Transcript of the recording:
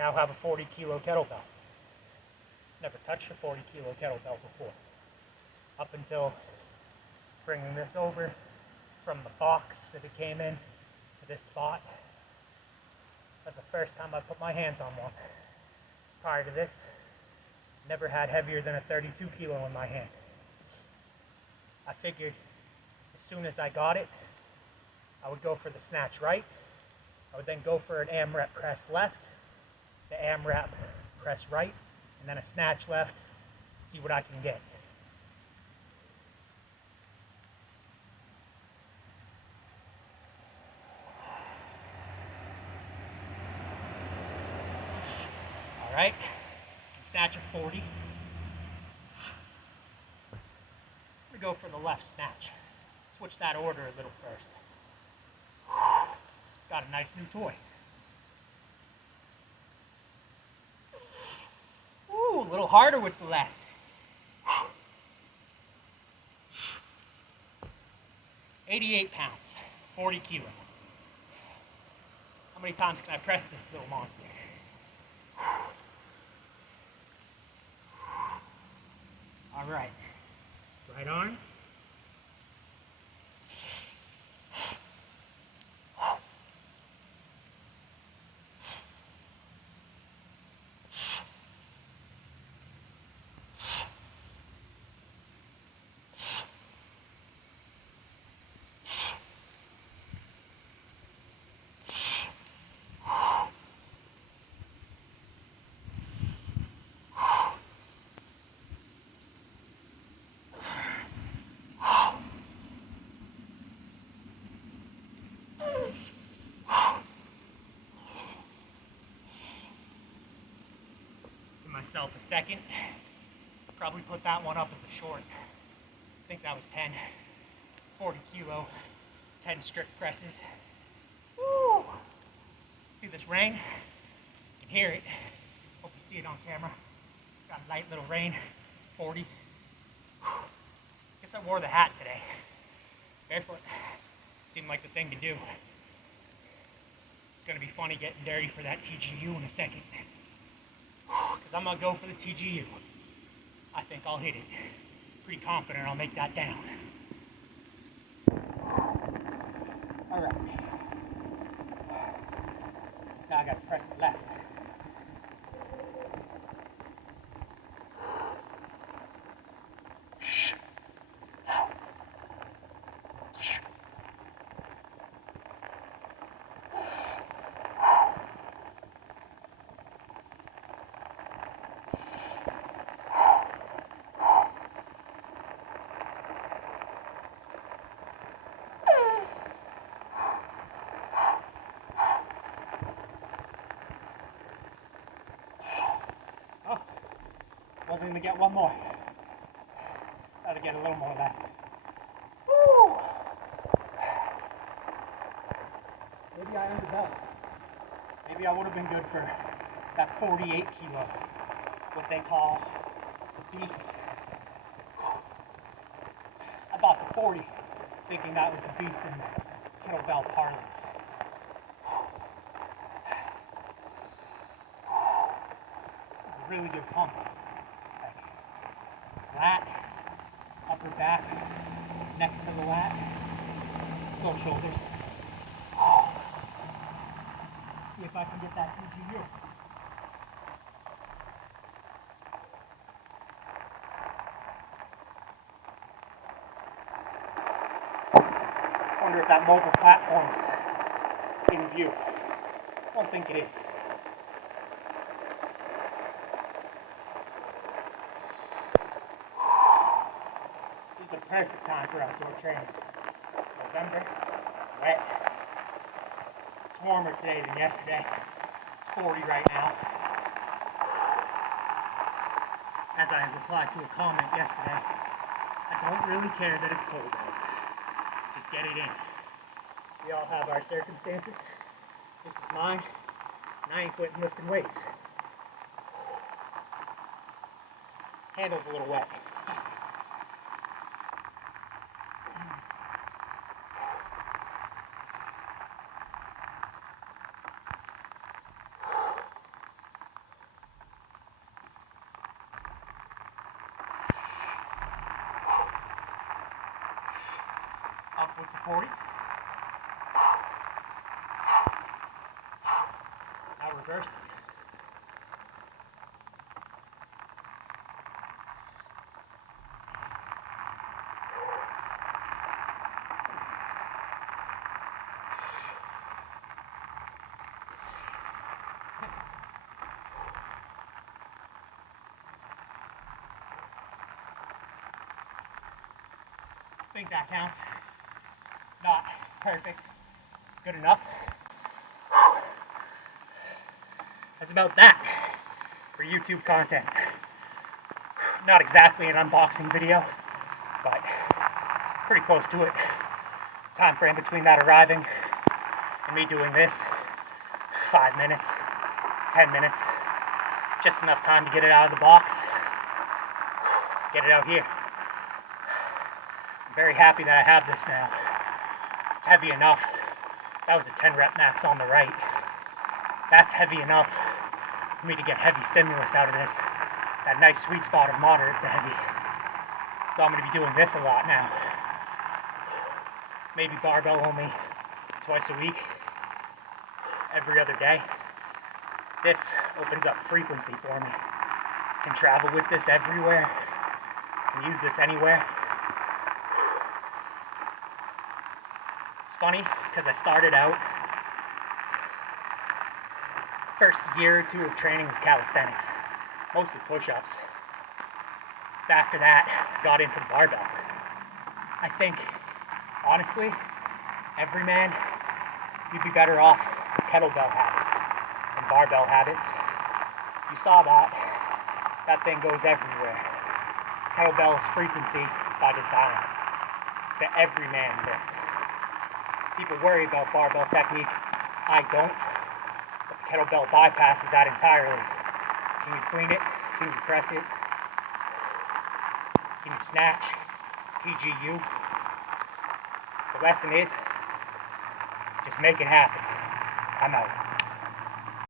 now have a 40 kilo kettlebell. Never touched a 40 kilo kettlebell before. Up until bringing this over from the box that it came in to this spot. That's the first time I put my hands on one. Prior to this, never had heavier than a 32 kilo in my hand. I figured as soon as I got it, I would go for the snatch right. I would then go for an AMRAP press left, the AMRAP press right, and then a snatch left, see what I can get. All right, snatch a 40. I'm gonna go for the left snatch. Switch that order a little first. Got a nice new toy. Ooh, a little harder with the left. 88 pounds, 40 kilo. How many times can I press this little monster? All right, right arm. Myself a second. Probably put that one up as a short. I think that was 10. 40 kilo, 10 strict presses. Woo! See this rain? You can hear it. Hope you see it on camera. Got a light little rain. 40. Guess I wore the hat today. Barefoot. Seemed like the thing to do. It's gonna be funny getting dirty for that TGU in a second. Because I'm going to go for the TGU. I think I'll hit it. Pretty confident I'll make that down. Alright. Now I got to press it left. Wasn't going to get one more. Got to get a little more left. Woo! Maybe I underdeveloped. Maybe I would have been good for that 48 kilo. What they call the beast. I bought the 40 thinking that was the beast in kettlebell parlance. It was a really good pump. Lat, upper back, next to the lat, little shoulders. See if I can get that TGU. Wonder if that mobile platform's in view. Don't think it is. The perfect time for outdoor training. November, wet. It's warmer today than yesterday. It's 40 right now. As I replied to a comment yesterday, I don't really care that it's cold out. Just get it in. We all have our circumstances. This is mine, and I ain't quitting lifting weights. Handle's a little wet. 40. Now reverse it. I think that counts. Not perfect. Good enough. That's about that for YouTube content. Not exactly an unboxing video, but pretty close to it. Time frame between that arriving and me doing this, 5 minutes, 10 minutes. Just enough time to get it out of the box, get it out here. I'm very happy that I have this now. It's heavy enough. That was a 10 rep max on the right. That's heavy enough for me to get heavy stimulus out of this. That nice sweet spot of moderate to heavy. So I'm going to be doing this a lot now. Maybe barbell only twice a week, every other day. This opens up frequency for me. Can travel with this everywhere. Can use this anywhere. It's funny because I started out, first year or two of training was calisthenics, mostly push-ups. After that, got into the barbell. I think, honestly, every man, you'd be better off with kettlebell habits than barbell habits. You saw that. That thing goes everywhere. Kettlebell is frequency by design. It's the everyman lift. People worry about barbell technique. I don't. But the kettlebell bypasses that entirely. Can you clean it? Can you press it? Can you snatch? TGU. The lesson is, just make it happen. I'm out.